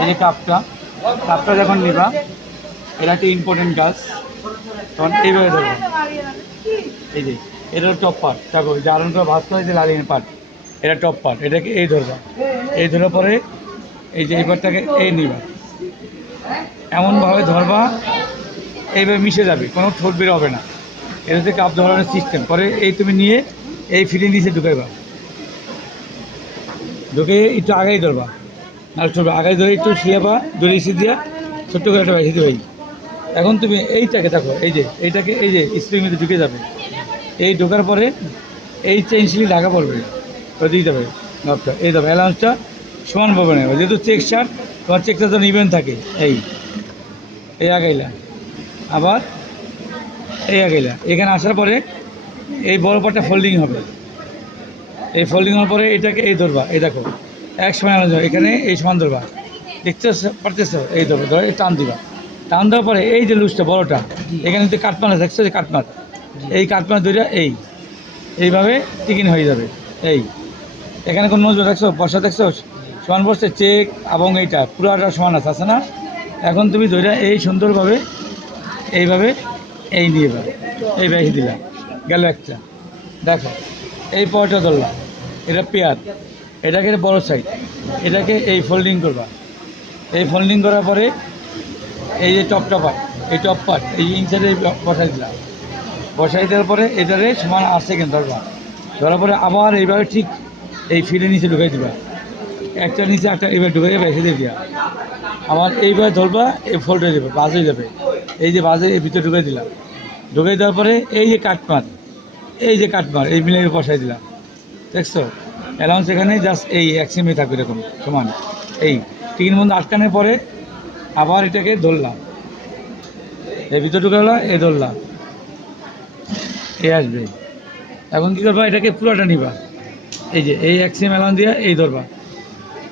এই যে কাপটা কাপটা যখন নিবা, এটা একটা ইম্পর্টেন্ট কাজ তখন এইভাবে ধরবো। এই যে, এটা টপ পার্ট দেখো যে আলনটা ভাজতে হয়েছে লালিনের পার্ট এটা টপ পার্ট এটাকে এই ধরবা। এই ধরার পরে এই যে এই পার্টটাকে এই নিবা। এমনভাবে ধরবা, এইভাবে মিশে যাবে। কোনো ঠোঁট বের হবে না। এটা হচ্ছে কাপ ধরানোর সিস্টেম পরে এই তুমি নিয়ে এই ফিরে নিচে ঢুকাইবা। ঢুকে একটু আগেই ধরবা। আর ছোট আগে ধরে একটু শিয়াবা ধরে এসে দিয়া ছোট্ট করে একটা এসে ভাই এখন তুমি এইটাকে দেখো, এই যে, এইটাকে, এই যে স্প্রিং ঢুকে যাবে। এই ঢোকার পরে এই চেইন সিলি ঢাকা পড়বে। দিয়ে যাবে নবটা এই দেবে অ্যালাউন্সটা সমানভাবে না। যেহেতু চেক শার্ট তোমার চেকটা তো ইভেন্ট থাকে, এই এই আগাইলা। আবার এই আগাইলা। এখানে আসার পরে এই বড় পাটটা ফোল্ডিং হবে। এই ফোল্ডিং হওয়ার পরে এটাকে এই ধরবা, এই দেখো। এক সময় এখানে এই সমান ধরবা। দেখতে পারতেছো? এই ধরো, ধরে, এই টান দিবা। টান দেওয়ার পরে এই যে লুজটা, বড়টা, এখানে যে আছে দেখছ যে কাটমান এই কাটমান ধরে এই। এইভাবে টিকিন হয়ে যাবে। এই। এখানে কোন মজবুত দেখছ বসা দেখছ? সমান বসছে চেক এবং এইটা, পুরাটা সমান আছে আছে না? এখন তুমি ধরে এই সুন্দরভাবে, এইভাবে এই নিয়ে যাবে এই ব্যাগ দিলাম গেল একটা। দেখো, এই পয়টা ধরলাম। এটা পেয়ার। এটাকে বড় সাইড এটাকে এই ফোল্ডিং করবা। এই ফোল্ডিং করার পরে এই যে টপ টপার এই টপ পার্ট এই ইনসাইডে বসাই দিলাম বসাই দেওয়ার পরে এটারে সমান আট সেকেন্ড ধরবা। ধরার পরে আবার এইভাবে ঠিক এই ফিলে নিচে ঢুকাই দিবা। একটা নিচে একটা এইভাবে ঢুকাই যাবে এসে দিয়া। আবার এইভাবে ধরবা, এই ফোল্ড হয়ে যাবে, বাজ হয়ে যাবে। এই যে বাজে এই ভিতরে ঢুকাই দিলাম ঢুকাই দেওয়ার পরে এই যে কাটমার, এই যে কাটমার, এই মিলে বসাই দিলাম দেখছ? অ্যালাউন্স এখানে জাস্ট এই এক সেমি থাকবে এরকম সমান। এই তিন মধ্যে আটকানোর পরে আবার এটাকে ধরলাম এই ভিতরে হলো, এই ধরলাম এ আসবে। এখন কী করবা? এটাকে পুরোটা নিবা। এই যে, এই এক সেম অ্যালাউন্স দিয়া এই ধরবা।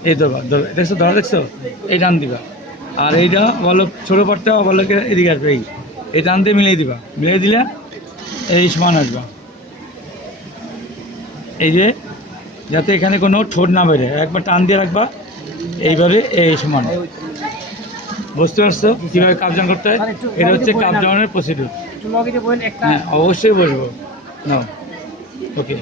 এই ধরবা ধর দেখছ, ধরা, দেখছ? এই টান দিবা। আর এইটা বলো, ছোটো পাটটা বলো এদিকে আসবে, এই। এই টান দিয়ে মিলিয়ে দিবা। মিলিয়ে দিলে এই সমান আসবা। এই যে যাতে এখানে কোনো ঠোঁট না বেরোয়। একবার টান দিয়ে রাখবা এইভাবে এই সমান। বুঝতে পারছ? কীভাবে কাপজান করতে হয়? এটা হচ্ছে কাপজানের প্রসিডিউর হ্যাঁ অবশ্যই বসবো। না ওকে